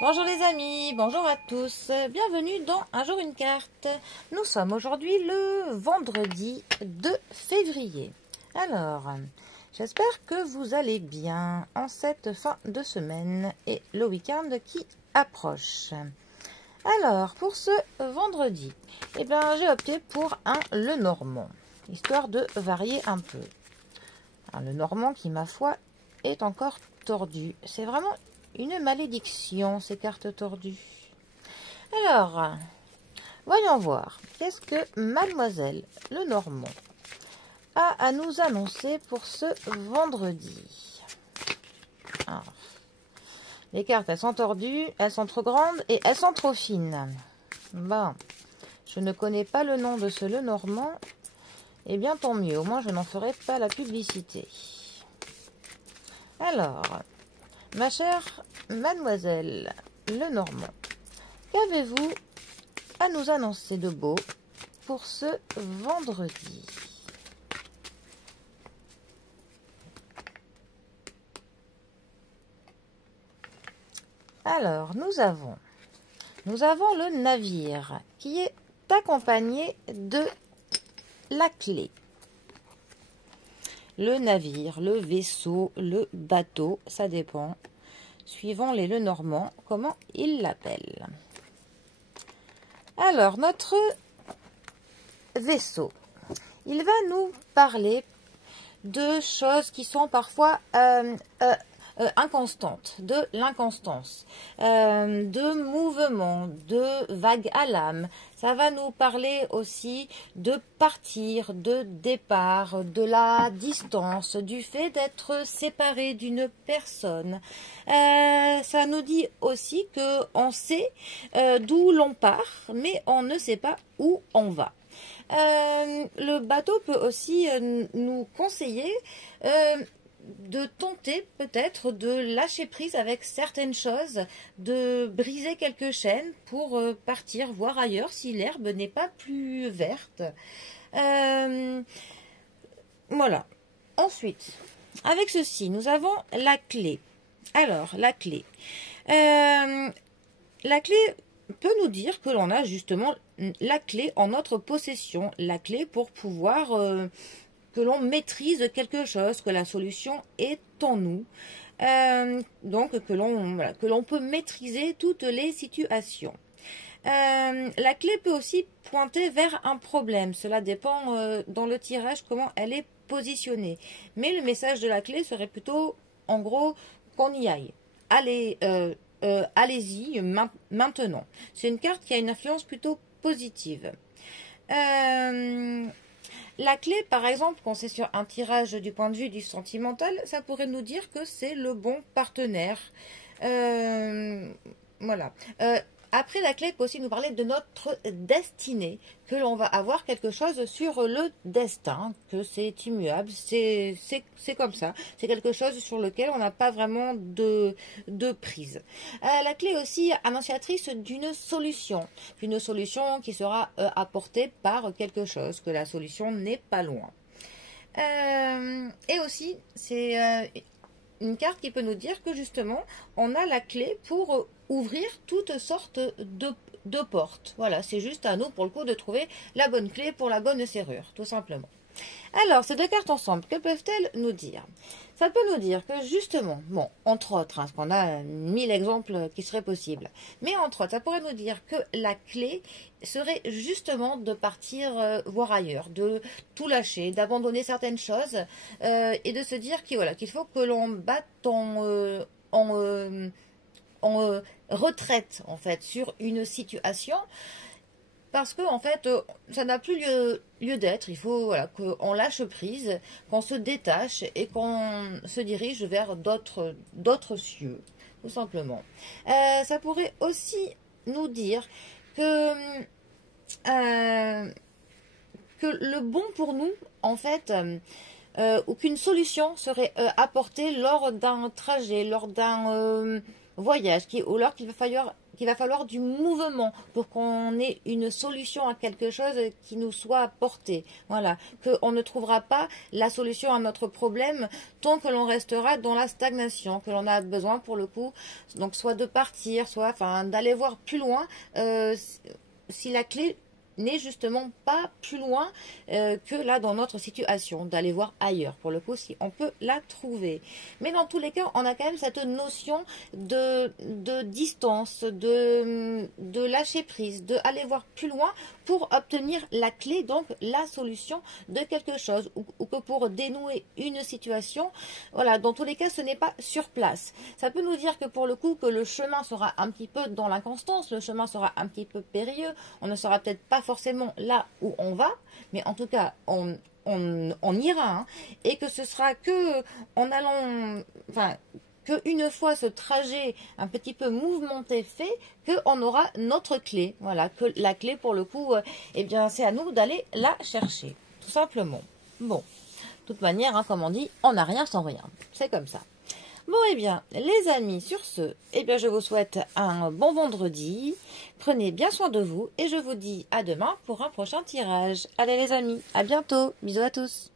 Bonjour les amis, bonjour à tous, bienvenue dans Un jour une carte. Nous sommes aujourd'hui le vendredi 2 février. Alors, j'espère que vous allez bien en cette fin de semaine et le week-end qui approche. Alors, pour ce vendredi, j'ai opté pour un Lenormand, histoire de varier un peu. Un Lenormand qui, ma foi, est encore tordu. C'est vraiment une malédiction, ces cartes tordues. Alors, voyons voir. Qu'est-ce que Mademoiselle Lenormand a à nous annoncer pour ce vendredi? Alors, les cartes, elles sont tordues, elles sont trop grandes et elles sont trop fines. Bon, je ne connais pas le nom de ce Lenormand. Eh bien, tant mieux. Au moins, je n'en ferai pas la publicité. Alors, ma chère Mademoiselle Lenormand, qu'avez-vous à nous annoncer de beau pour ce vendredi? Alors, nous avons le navire qui est accompagné de la clé. Le navire, le vaisseau, le bateau, ça dépend, suivant les Lenormand, comment ils l'appellent. Alors, notre vaisseau, il va nous parler de choses qui sont parfois inconstantes, de l'inconstance, de mouvements, de vagues à l'âme. Ça va nous parler aussi de partir, de départ, de la distance, du fait d'être séparé d'une personne. Ça nous dit aussi qu'on sait d'où l'on part, mais on ne sait pas où on va. Le bateau peut aussi nous conseiller de tenter peut-être de lâcher prise avec certaines choses, de briser quelques chaînes pour partir voir ailleurs si l'herbe n'est pas plus verte. Voilà. Ensuite, avec ceci, nous avons la clé. Alors, la clé. La clé peut nous dire que l'on a justement la clé en notre possession, la clé pour pouvoir que l'on maîtrise quelque chose, que la solution est en nous, donc que l'on peut maîtriser toutes les situations. La clé peut aussi pointer vers un problème, cela dépend dans le tirage comment elle est positionnée. Mais le message de la clé serait plutôt, en gros, qu'on y aille. Allez, allez-y maintenant. C'est une carte qui a une influence plutôt positive. La clé, par exemple, quand c'est sur un tirage du point de vue du sentimental, ça pourrait nous dire que c'est le bon partenaire. Voilà. Après, la clé peut aussi nous parler de notre destinée, que l'on va avoir quelque chose sur le destin, que c'est immuable, c'est comme ça. C'est quelque chose sur lequel on n'a pas vraiment de prise. La clé est aussi annonciatrice d'une solution qui sera apportée par quelque chose, que la solution n'est pas loin. Et aussi, c'est une carte qui peut nous dire que justement, on a la clé pour ouvrir toutes sortes de portes. Voilà, c'est juste à nous pour le coup de trouver la bonne clé pour la bonne serrure, tout simplement. Alors, ces deux cartes ensemble, que peuvent-elles nous dire? Ça peut nous dire que justement, bon, entre autres, parce qu'on a 1000 exemples qui seraient possibles, mais entre autres, ça pourrait nous dire que la clé serait justement de partir voir ailleurs, de tout lâcher, d'abandonner certaines choses et de se dire qu'il faut que l'on batte en retraite en fait sur une situation. Parce que en fait, ça n'a plus lieu d'être. Il faut qu'on lâche prise, qu'on se détache et qu'on se dirige vers d'autres cieux, tout simplement. Ça pourrait aussi nous dire que le bon pour nous, en fait, ou qu'une solution serait apportée lors d'un trajet, lors d'un voyage, ou alors qu'il va falloir qu'il va falloir du mouvement pour qu'on ait une solution à quelque chose qui nous soit apporté. Voilà, qu'on ne trouvera pas la solution à notre problème tant que l'on restera dans la stagnation, que l'on a besoin pour le coup, donc soit de partir, soit d'aller voir plus loin, si la clé n'est justement pas plus loin que là dans notre situation, d'aller voir ailleurs pour le coup si on peut la trouver. Mais dans tous les cas, on a quand même cette notion de distance, de lâcher prise, de aller voir plus loin pour obtenir la clé, donc la solution de quelque chose, ou que pour dénouer une situation. Voilà, dans tous les cas, ce n'est pas sur place. Ça peut nous dire que pour le coup, que le chemin sera un petit peu dans l'inconstance, le chemin sera un petit peu périlleux, on ne sera peut-être pas forcément là où on va, mais en tout cas, on ira, hein, et que ce sera que en allant, qu'une fois ce trajet un petit peu mouvementé fait, qu'on aura notre clé. Voilà, que la clé pour le coup, eh bien c'est à nous d'aller la chercher, tout simplement. Bon, de toute manière, hein, comme on dit, on n'a rien sans rien. C'est comme ça. Bon, eh bien, les amis, sur ce, eh bien, je vous souhaite un bon vendredi. Prenez bien soin de vous et je vous dis à demain pour un prochain tirage. Allez les amis, à bientôt. Bisous à tous.